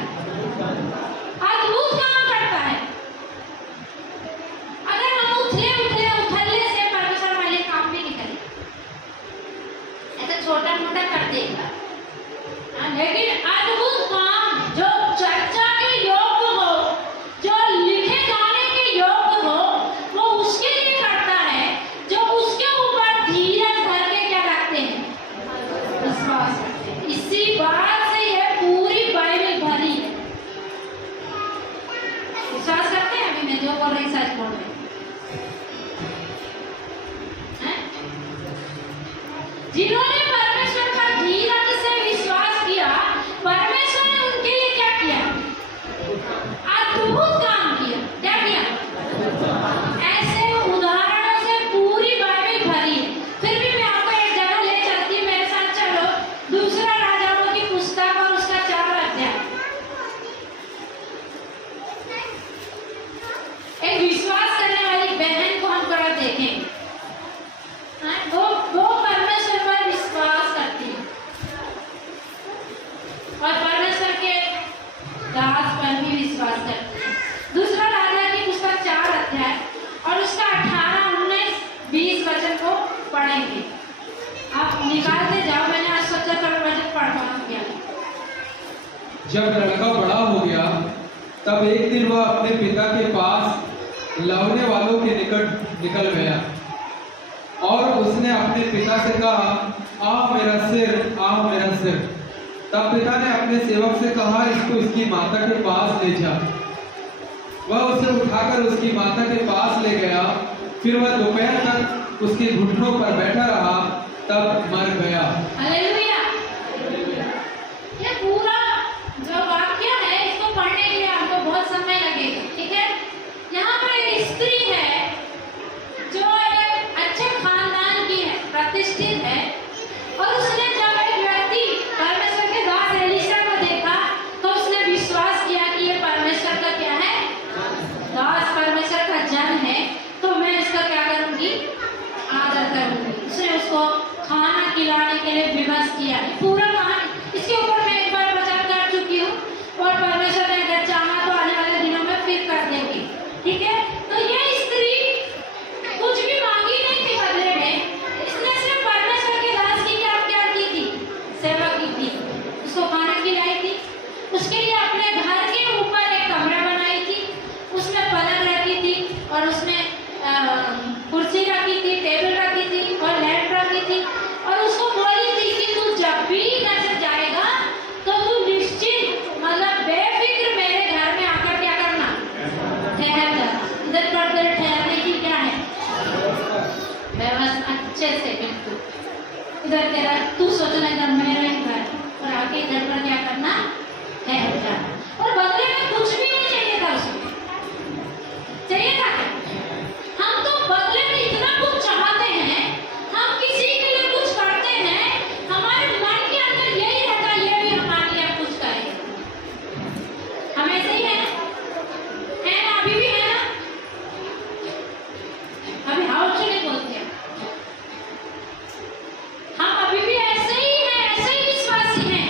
अद्भुत काम करता है। अगर हम उछलने से परमेश्वर वाले काम भी नहीं करें, ऐसा छोटा मोटा कर देगा, लेकिन अद्भुत काम जो चर्चा के योग्य हो, जो लिखे जाने के योग्य हो, वो उसके लिए करता है जो उसके ऊपर धीरज धर के क्या रखते हैं? विश्वास करते हैं। इसी बात से यह पूरी बाइबल भरी है। विश्वास करते हैं? अभी मैं जो बोल रही सच बोल रही हैं? जिन्होंने परमेश्वर पर धीरज से विश्वास किया, परमेश्वर ने उनके लिए क्या किया? अद्भुत काम किया। क्या किया? ऐसे उदाहरणों से पूरी बाइबल भरी है। फिर भी मैं आपको एक जगह ले चलती हूँ, मेरे साथ चलो। दूसरा राजाओं की पुस्तक और उसका 4 अध्याय। एक विश्वास करने वाली बहन को हम थोड़ा देखें। वो परमेश्वर पर विश्वास करती है और परमेश्वर के दास पर भी विश्वास करती है। दूसरा राजा की पुस्तक 4 अध्याय और उसका 18, 19, 20 वचन को पढ़ेंगे। आप निकालते जाओ, मैंने आज सोचा थोड़ा वचन पढ़वा दिया। जब लड़का बड़ा हो गया, तब एक दिन वह अपने पिता के पास लवने वालों के निकट निकल गया और उसने अपने पिता से कहा, आओ मेरा सिर, आओ मेरा सिर। तब पिता ने अपने सेवक से कहा, इसको इसकी माता के पास ले जा। वह उसे उठाकर उसकी माता के पास ले गया। फिर वह दोपहर तक उसके घुटनों पर बैठा रहा, तब मर गया। हालेलुया। ये पूरा जो वाक्य है, इसको पढ़ने के लिए आपको बहुत समय लगेगा। ठीक है, यहाँ पर एक स्त्री है जो एक अच्छे खानदान की है, प्रतिष्ठित है, और उसने जब एक व्यक्ति परमेश्वर के दास एलीशा को देखा, तो उसने विश्वास किया कि ये परमेश्वर का क्या है? दास, परमेश्वर का जन है, तो मैं इसका क्या करूंगी? आदर करूंगी। उसने उसको खाना खिलाने के लिए विवश किया। पूरा कहानी इसके ऊपर मैं एक बार प्रचार कर चुकी हूँ और परमेश्वर ने अगर चाहा तो आने वाले दिनों में फिर कर देंगे। ठीक है, तो ये स्त्री कुछ भी मांगी नहीं थी बदले में, इसने सिर्फ परमेश्वर के दास की क्या की थी? सेवा की थी। उसको खाना खिलाई थी, उसके लिए अपने घर के ऊपर एक कमरा बनाई थी, उसमें पलंग रखी थी और उसमें कुर्सी रखी थी, टेबल रखी थी और लैंप रखी थी, और उसको बोली थी कि तू जब भी घर से जाएगा तो तू निश्चित, मतलब बेफिक्र मेरे घर में आकर क्या करना? ठहर जाना। इधर सोचना इधर मेरा ही घर और आके इधर पर क्या करना है जाना। और बदले में कुछ भी नहीं चाहिए था उसको, चाहिए था क्या? हम तो बदले में इतना कुछ चाहते हैं, हम किसी के लिए कुछ करते हैं, हमारे मन के अंदर यही रहता है ये भी हमारे लिए कुछ करे। हम ऐसे ही है ना, अभी भी है ना, अभी हाउ नहीं बोलते हैं। हम अभी भी ऐसे ही हैं, ऐसे ही विश्वासी हैं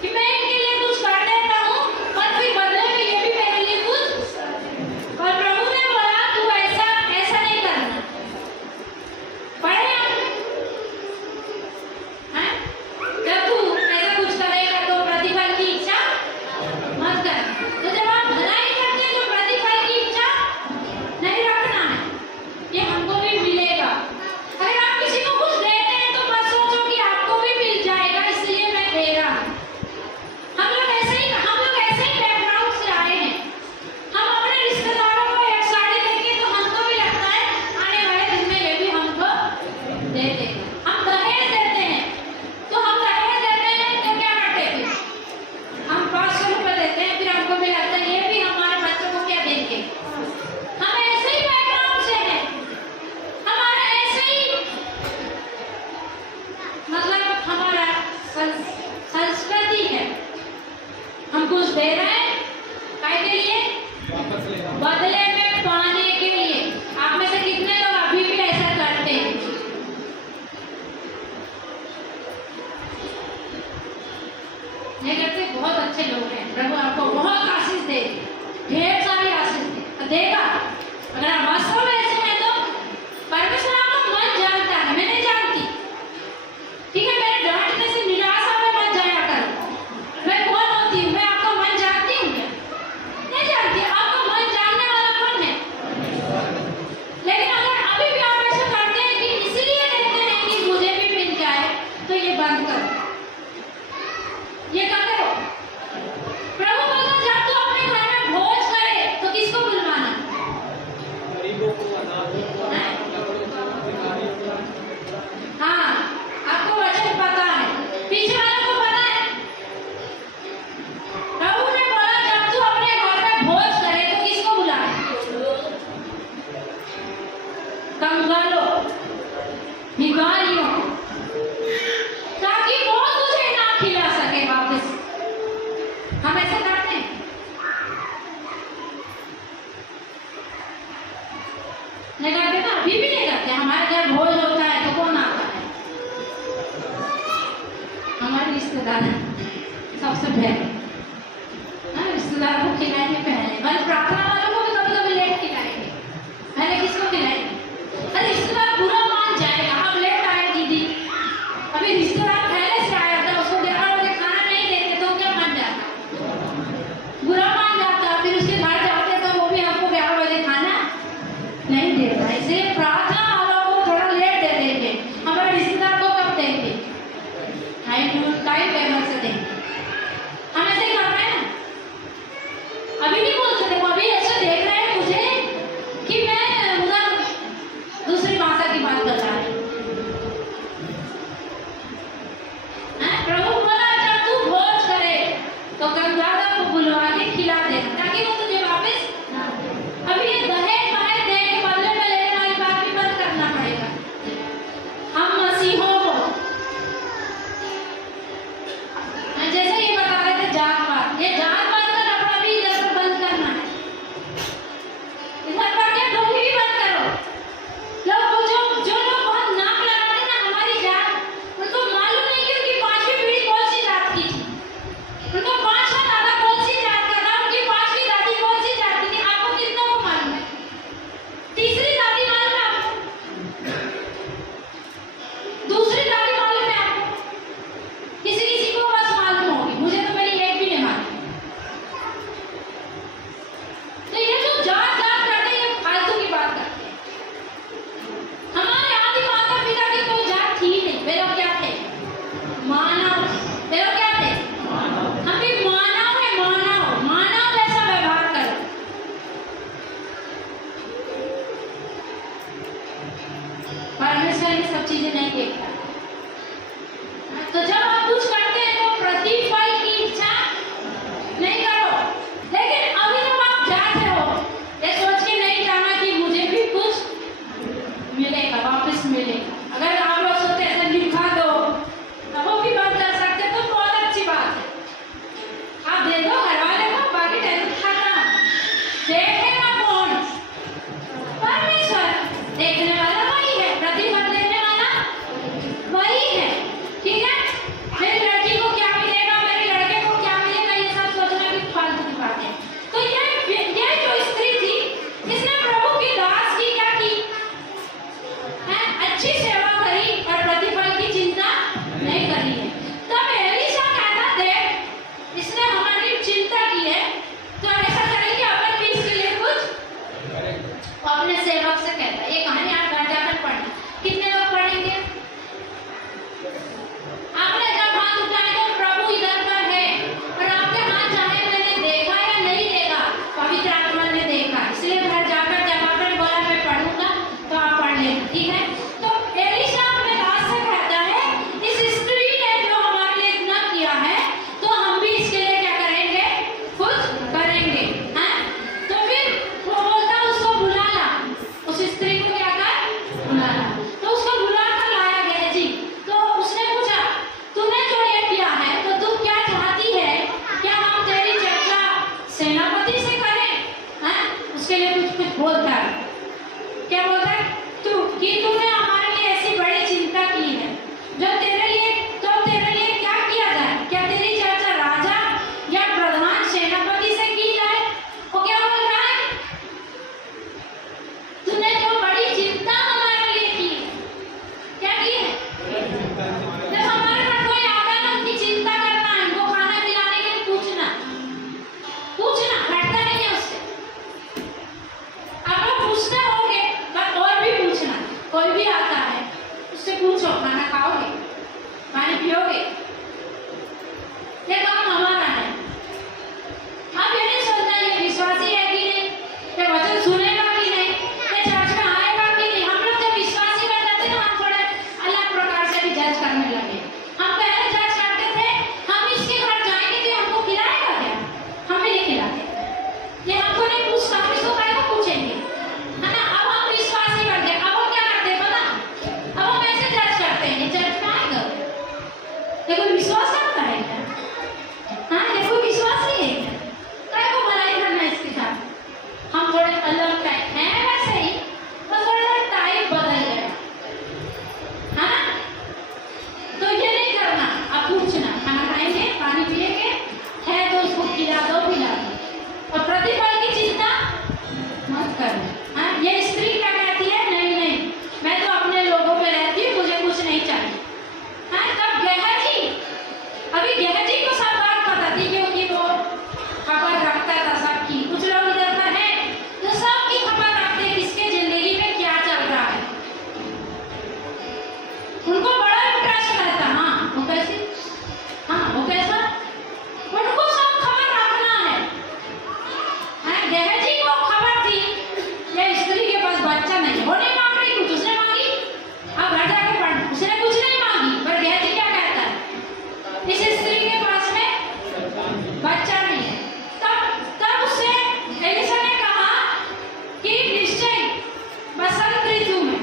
कि मैं इनके लिए कुछ कर देता हूँ और फिर बदले में ये भी मेरे लिए कुछ। और प्रभु ने बोला तू ऐसा नहीं करना। पढ़े आपने? हैं? जब तू ऐसा कुछ करेगा तो प्रतिफल की इच्छा मत कर। तो जब आप भलाई करते हैं तो प्रतिफल की इच्छा नहीं रखना है, ये हमको भी मिलेगा। अगर आप किसी को कुछ देते हैं तो मत सोचो कि आपको भी मिल जाएगा इसलिए मैं दे रहा हूँ। हम लोग ऐसे ही बैकग्राउंड से आए हैं। हम अपने रिश्तेदारों को एक साड़ी देंगे तो हमको भी लगता है आने वाले दिन में ये भी हमको दे देगा। हम दहेज देते हैं तो हम दहेज देते हैं तो क्या करते हैं, हम 500 रुपये देते हैं, फिर हमको भी लगता है ये भी हमारे बच्चों को क्या देंगे। हम ऐसे ही बैकग्राउंड से हैं, हमारा ऐसे ही मतलब हमारा संस्कृति है। हम कुछ दे रहे हैं काय के लिए, वापस लेना। बदले में पाने के लिए। आप में से कितने लोग अभी भी ऐसा करते हैं? नहीं करते? बहुत अच्छे लोग हैं, प्रभु आपको बहुत आशीष दे, ढेर सारी आशीष देगा। अगर आप वास्तव में ऐसे हैं तो परमेश्वर आपका मन जानता है, मैं नहीं जानती, ठीक है? मेरे डांटने से निराशा में मत जाया करो। मैं कौन होती हूँ? मैं आपका मन जानती हूँ क्या? नहीं जानती। आपका मन जानने वाला कौन है? लेकिन अगर अभी भी आप ऐसा करते हैं कि इसलिए देते हैं कि मुझे भी मिल जाए, तो ये बंद करो, ये करते हो। प्रभु बोलता जब तू अपने घर में भोज करे तो किसको बुलवाना? गरीबों को, अनाथों को, हाँ, आपको वचन पता है, पीछे वालों को पता है। प्रभु ने बोला जब तू अपने घर में भोज करे तो किसको बुलाए? कंगालों, भिखारियों, ताकि वो तुझे ना खिला सके वापस। हम ऐसा करते हैं? नहीं करते ना, अभी भी नहीं करते। हमारे घर भोज होता है तो कौन आता है? हमारे रिश्तेदार सबसे पहले रिश्तेदार को खिलाएंगे, पहले प्रार्थना वालों को भी कभी कभी लेट खिलाएंगे। पहले किसको खिलाएंगे? अरे रिश्तेदार बुरा मान जाएगा, आप लेट आए दीदी। अभी रिश्तेदार पहले से आया था, उसको 11 बजे खाना नहीं देते तो क्या मान जाता, बुरा मान जाता। फिर उसके घर जाते तो वो भी हमको 11 बजे खाना नहीं देता। इसलिए प्रार्थना वालों को थोड़ा लेट दे देंगे, हमारे रिश्तेदार को कब देंगे? टाइम टेबल से देंगे। हम सेवक से कहता है, ये कहानी आप घर जाकर पढ़ना। कितने लोग पढ़ेंगे? आपने जब हाथ उठाए तो प्रभु इधर पर है, और आपके हाथ चाहे मैंने देखा या नहीं देखा, पवित्र आत्मा ने देखा। इसलिए घर जाकर जब आपने बोला मैं पढ़ूंगा तो आप पढ़ लेना, ठीक है? तो एलीशा अपने दास से कहता है, इस स्त्री ने जो हमारे लिए इतना किया है तो हम भी इसके लिए क्या करेंगे? कुछ करेंगे, हैं? तो फिर वो बोलता उसको बुला ला, उस स्त्री को क्या कर? बुला ला। तो उसको बुला कर लाया गेहजी। तो उसने पूछा, तूने जो ये किया है तो तू क्या चाहती है? क्या हम तेरी चर्चा सेनापति से करें? हैं? उसके लिए कुछ कुछ बोलता है। क्या बोलता है? तूने हमारे लिए ऐसी बड़ी चिंता की है, जो तेरे लिए क्या किया जाए? क्या तेरी चर्चा राजा या प्रधान सेनापति से की जाए? वो क्या बोल रहा है? तूने जो बड़ी चिंता हमारे लिए की है, क्या की है? जब हमारे घर कोई आता है ना, उनकी चिंता करना है, उनको खाना खिलाने के लिए पूछना हटता नहीं है उससे। आप लोग पूछते होंगे, पर और भी पूछना। कोई भी आता है उससे पूछो, खाना खाओगे, पानी पियोगे? ये काम हमारा है। आप ये नहीं सोचना ये विश्वासी है कि नहीं, ये वचन सुनेगा कि नहीं, ये चर्च में आएगा कि नहीं। हम लोग जब विश्वासी बन जाते हैं, हम थोड़े अलग प्रकार से भी जज करने लगे। हम पहले जज करते थे, हम इसके घर जाएंगे तो हमको खिलाएगा क्या? हम भी नहीं खिलाते। ये हमको नहीं पूछता, हम इसको काहे को पूछेंगे, है ना? अब हम विश्वासी बन गए। अब हम क्या करते हैं पता? अब हम ऐसे जज करते हैं, ये चर्च में आएगा, ये कोई विश्वास करता है क्या? हाँ, ये कोई विश्वास नहीं है क्या? काहे को भलाई करना इसके साथ? हम थोड़े अलग टाइप हैं वैसे ही, बस थोड़ा टाइप बदल गया, है ना? तो ये नहीं करना। आप पूछना, खाना खाएंगे, पानी पिएंगे, है तो उसको खिला दो, पिला दो, और प्रतिफल की चिंता मत करना। हाँ, ये स्त्री क्या कहती है? नहीं, मैं तो अपने लोगों पे रहती हूँ, मुझे कुछ नहीं चाहिए। हाँ, तब अभी गेहजी को सब बात पता थी, क्योंकि वो खबर रखता था सबकी। कुछ लोग इधर पर हैं जो सबकी खबर रखते हैं, किसके जिंदगी में क्या चल रहा है। उनको बड़ा इंटरेस्ट रहता। हाँ, वो कैसे? हाँ, वो कैसा? उनको सब खबर रखना है। हाँ, गेहजी को खबर थी ये स्त्री के पास बच्चा नहीं है, वो नहीं मांग रही कुछ, उसने मांगी। अब घर जाके पढ़ना, उसने कुछ नहीं मांगी, पर गेहजी क्या कहता है? इस स्त्री के पास में बच्चा नहीं है। तब उससे एलीशा ने कहा कि निश्चय बसंत ऋतु में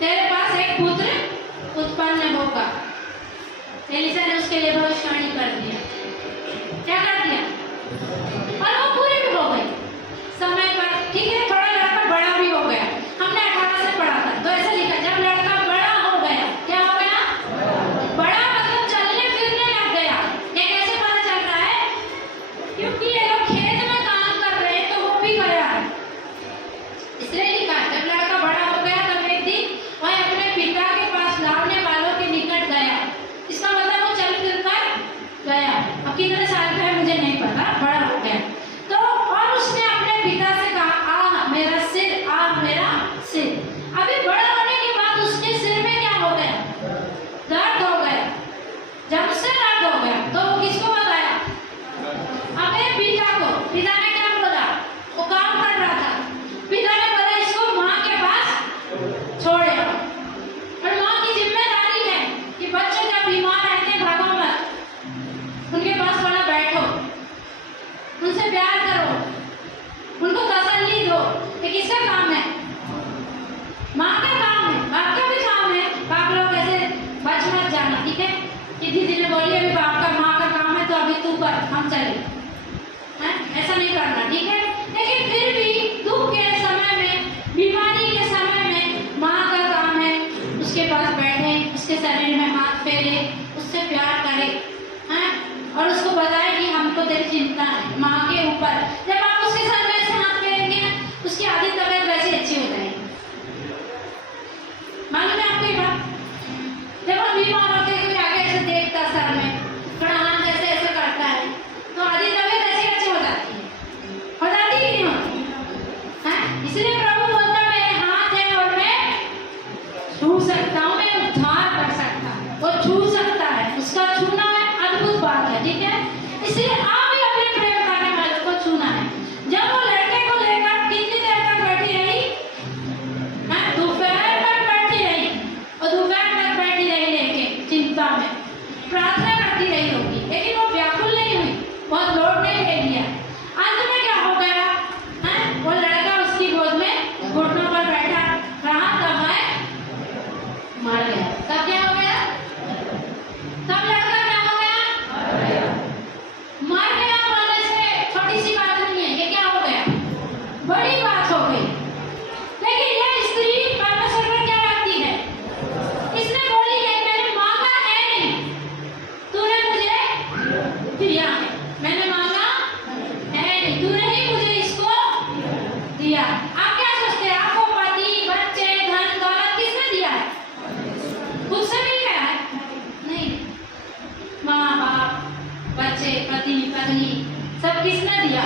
तेरे पास एक पुत्र उत्पन्न होगा। एलीशा ने उसके लिए भविष्यवाणी कर दिया। क्या कर दिया? और वो पूरी भी हो गई समय पर, ठीक है? थोड़ा लड़का बड़ा भी हो गया। हमने 18 से पढ़ा था, तो ऐसा लिखा, जब लड़का बड़ा हो गया, क्या हो गया? बड़ा मतलब चलने फिरने लग गया। ये कैसे पता चल रहा है? क्योंकि ये लोग खेत में काम कर रहे हैं, तो वो भी गया है, इसलिए लिखा। जब लड़का बड़ा हो गया तब एक दिन वह अपने पिता के पास लावने वालों के निकट गया। इसका मतलब वो चल फिर कर गया। अब कितने साल का है मुझे नहीं पता, बड़ा हो गया। तो और उसने अपने पिता से कहा, आ मेरा सिर, आ मेरा सिर। अभी बड़ा होने के बाद उसके सिर में क्या हो गया? दर्द हो गया। जब से दर्द हो गया तो वो किसको बताया? अपने पिता को। पिता ने क्या बोला? वो काम कर रहा था। पिता ने बोला इसको माँ के पास छोड़ आओ। और माँ की जिम्मेदारी है कि बच्चे जब बीमार रहते हैं, भागो मत, उनके पास थोड़ा बैठो, उनसे प्यार करो, उनको तसल्ली दो। ये किसका काम है? माँ का काम है। बाप का भी काम है। बाप लोग ऐसे बच मत जाना, ठीक है? कि दीदी ने बोली अभी बाप का माँ का काम है तो अभी तू कर, हम चले, हैं? ऐसा नहीं करना, ठीक है? लेकिन फिर भी दुख के समय में, बीमारी के समय में माँ का काम है उसके पास बैठे, उसके शरीर में हाथ फेरे, उससे प्यार करे, हैं? और उसको बताए कि हमको तेरी चिंता है माँ के ऊपर। जब आप उसके सर में से हाथ फेरेंगे ना, उसकी आधी तबीयत वैसे अच्छी हो जाएगी। मालूम है आपको ये बात? जब हम बीमार होते हैं, कोई आगे ऐसे देखता सर में, थोड़ा हाथ ऐसे ऐसे करता है, तो आधी तबीयत ऐसी अच्छी हो जाती है। इसलिए आप भी अपने प्रेम करने वालों को चुना है। जब वो लड़के को लेकर कितनी देर तक बैठी रही, दोपहर तक बैठी रही, और दोपहर तक बैठी रही लेके चिंता में प्रार्थना करती रही होगी, लेकिन वो व्याकुल नहीं हुई, बहुत लोड नहीं ले लिया। अंत में क्या हो गया है, वो लड़का उसकी गोद में घुटनों पर बैठा रहा, तब मैं मर गया। तब क्या हो गया, तब लड़का क्या हो गया, मर गया। मरने से छोटी सी बात नहीं है, ये क्या हो गया, बड़ी बात हो गई। लेकिन यह स्त्री परमेश्वर पर क्या रखती है, इसने बोली है मैंने मांगा है नहीं, तूने मुझे दिया है, मैंने मांगा है नहीं, तूने ही मुझे इसको दिया। आप क्या सोचते हैं, आपको पति, बच्चे, धन दौलत किसने दिया है, खुद से मिल गया है? नहीं, माँ बाप, बच्चे, पति, पत्नी, सब किसने दिया,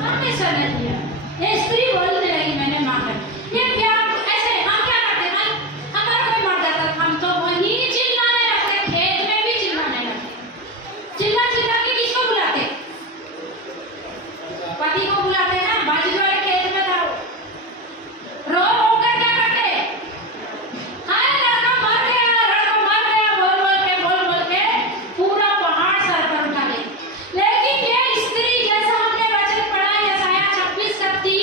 परमेश्वर ने दिया। ये स्त्री बोलने लगी मैंने मांगा। ये क्या, ऐसे हम क्या करते हैं, हमारा कोई मर जाता हम तो वहीं चिल्लाने लगते, खेत में भी चिल्लाने लगते, चिल्ला चिल्ला के किसको बुलाते, पति को बुलाते ना, बाजू वाले खेत में जाओ, रो रो कर क्या करते, हाय लड़का मर गया बोल बोल के पूरा पहाड़ सर पर उठा ले। लेकिन ये स्त्री, जैसा हमने वचन पढ़ा यशायाह 26:3,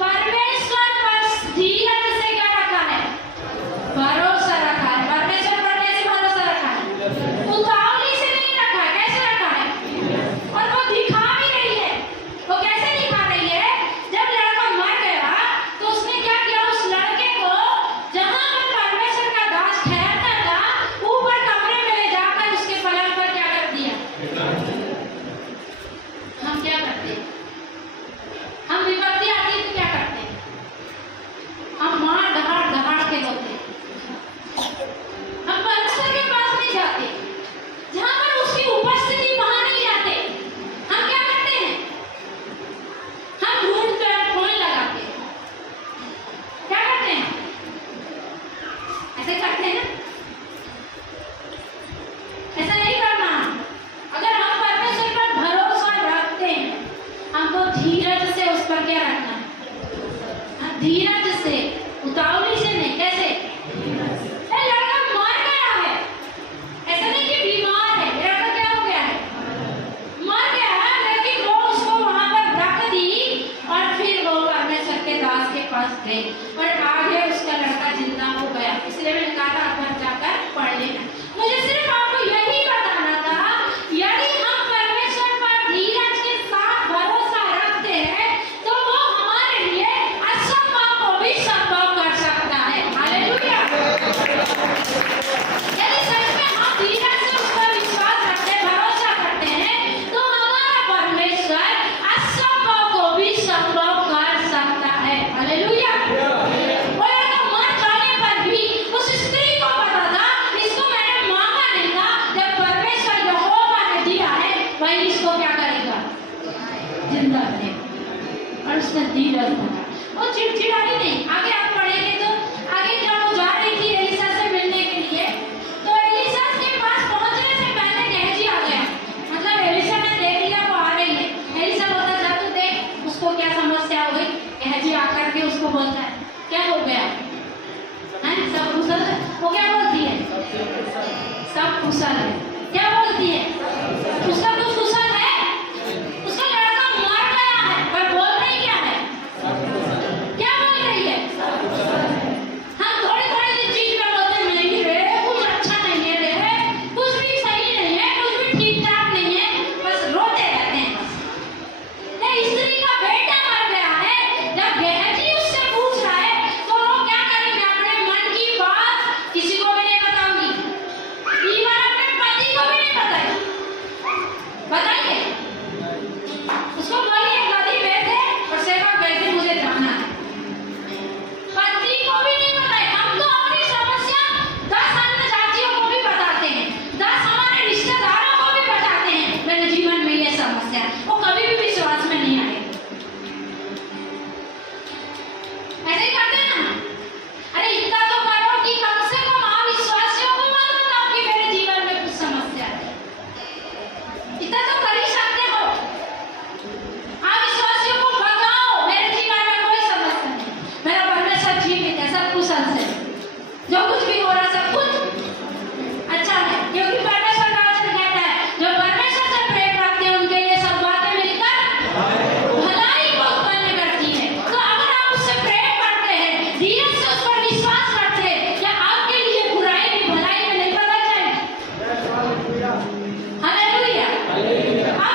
परमेश्वर पर धीरज से क्या रखा है, भरोसा रखा है। परमेश्वर पर कैसे भरोसा रखा है, उतावली से नहीं रखा है, कैसे रखा है, और वो दिखा भी रही है। वो कैसे दिखा रही है, जब लड़का मर गया तो उसने क्या किया, उस लड़के को जहां पर परमेश्वर का दास ठहरता था ऊपर कमरे में ले जाकर उसके पलंग पर क्या कर दिया। हम क्या करते हैं, हम विपत्ति आती है तो क्या करते हैं, हम मार दहाड़ के रोते हैं, हम परमेश्वर के पास नहीं जाते, जहां पर उसकी उपस्थिति वहां नहीं जाते। हम क्या करते हैं, हम ढूंढते हैं, फोन लगाते हैं, क्या करते हैं, ऐसे करते हैं ना, ऐसा नहीं करना। अगर हम परमेश्वर पर भरोसा रखते हैं, हमको धीरज से उस पर क्या रखना है, धीरज से, उतावली से नहीं। कैसे, लड़का मर गया है, ऐसा नहीं कि बीमार है, लड़का क्या हो गया है, मर गया है, लेकिन वो उसको वहां पर रख दी और फिर वो परमेश्वर के दास के पास गए और आगे उसका लड़का जिंदा हो गया। इसलिए मैंने कहा था आप जाकर पढ़ लेना। मुझे सिर्फ आपको यही बताना था, यदि हम परमेश्वर पर धीरज के साथ भरोसा रखते हैं तो वो हमारे लिए असंभव को भी संभव कर सकता है। हालेलुया। यदि सच में हम धीरज से उस पर विश्वास रखते, भरोसा करते हैं, तो हमारा परमेश्वर असंभव को भी संभव कर सकता है। हालेलुया। वो लड़का मर जाने पर भी उस स्त्री को पता था, इसको मैंने मांगा नहीं था, जब परमेश्वर यहोवा ने दिया है वही इसको क्या करेगा, जिंदा करेगा। और उसने धीरज रखा, वो चिड़चिड़ाई नहीं। आगे आप पढ़ेंगे तो आगे जब वो जा रही थी एलिशा से मिलने के लिए, तो एलिशा के पास पहुंचने से पहले गेहजी आ गया। मतलब एलिशा ने देख लिया वो आ रही है, एलिशा बोलता जा तू देख उसको क्या समस्या हो गई। गेहजी आकर के उसको बोलता है क्या हो गया है, सब कुशल है। वो क्या बोलती है, सब कुशल है। क्या बोलती है, उसका कुछ कुशल है, उसका लड़का मर गया है, पर बोल रही क्या है, क्या बोल रही है,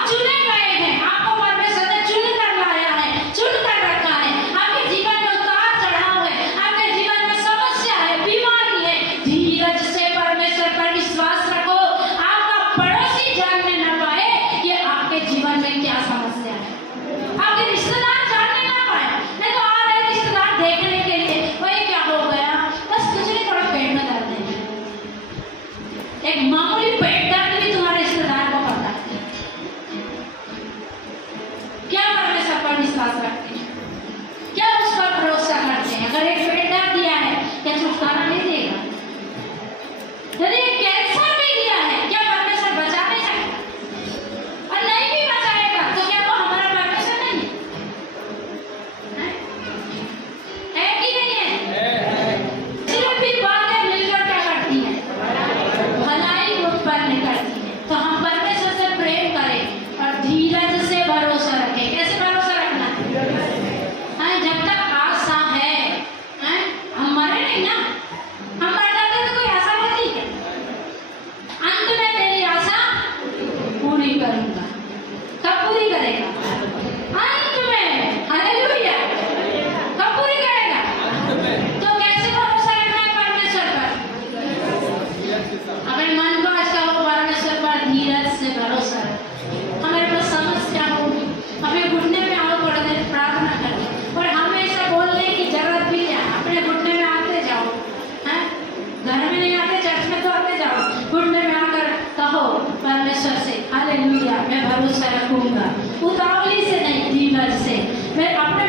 चुने गए हैं, आपको परमेश्वर ने चुन कर लाया है, चुन कर रखा है। आपके जीवन में उतार चढ़ाव है, आपके जीवन में समस्या है, बीमारी है, धीरज से परमेश्वर पर विश्वास रखो। आपका पड़ोसी जानने न पाए कि आपके जीवन में क्या समस्या है, आपके रिश्तेदार जानने ना पाए। नहीं तो आ रहे रिश्तेदार देखने के लिए, वही क्या हो गया, बस कुछ नहीं, थोड़ा पेट में दर्द है। एक मामूली पेट दर्द भी तुम्हारे रिश्तेदार को पता है। क्या परमेश्वर पर विश्वास रखते हैं, क्या उस पर भरोसा करते हैं? अगर एक पेट दर्द दिया है, क्या छुटकारा नहीं देगा? यदि एक कैंसर भी दिया है, क्या परमेश्वर बचा नहीं सकता? और नहीं भी बचाएगा तो क्या वो हमारा परमेश्वर नहीं है? है कि नहीं है? सिर्फ भी बातें मिलकर क्या करती हैं? भलाई उत्पन्न करती है। तो हम परमेश्वर से प्रेम करें और धीरज से भरोसा रखें। कैसे भरोसा रखना है? जब तक आशा है, हम मरे नहीं ना, हम मर जाते तो कोई आशा होती है? अंत में तेरी आशा पूरी करूंगा। कब पूरी करेगा? अंत में। हालेलुया। कब पूरी करेगा? तो कैसे भरोसा रखना है परमेश्वर पर? अपने मन को आज कहो परमेश्वर पर धीरज से भरोसा रखो। हमारे पास समस्या होगी, हमें घुटने में आओ, थोड़ा देर प्रार्थना करो, और हमें ऐसा बोलने की जरूरत भी क्या है? अपने घुटने में आते जाओ, हैं? घर में नहीं आते, चर्च में तो आते जाओ, घुटने में आकर कहो परमेश्वर से, हालेलुया, मैं भरोसा रखूंगा, उतावली से नहीं, धीरज से। मैं अपने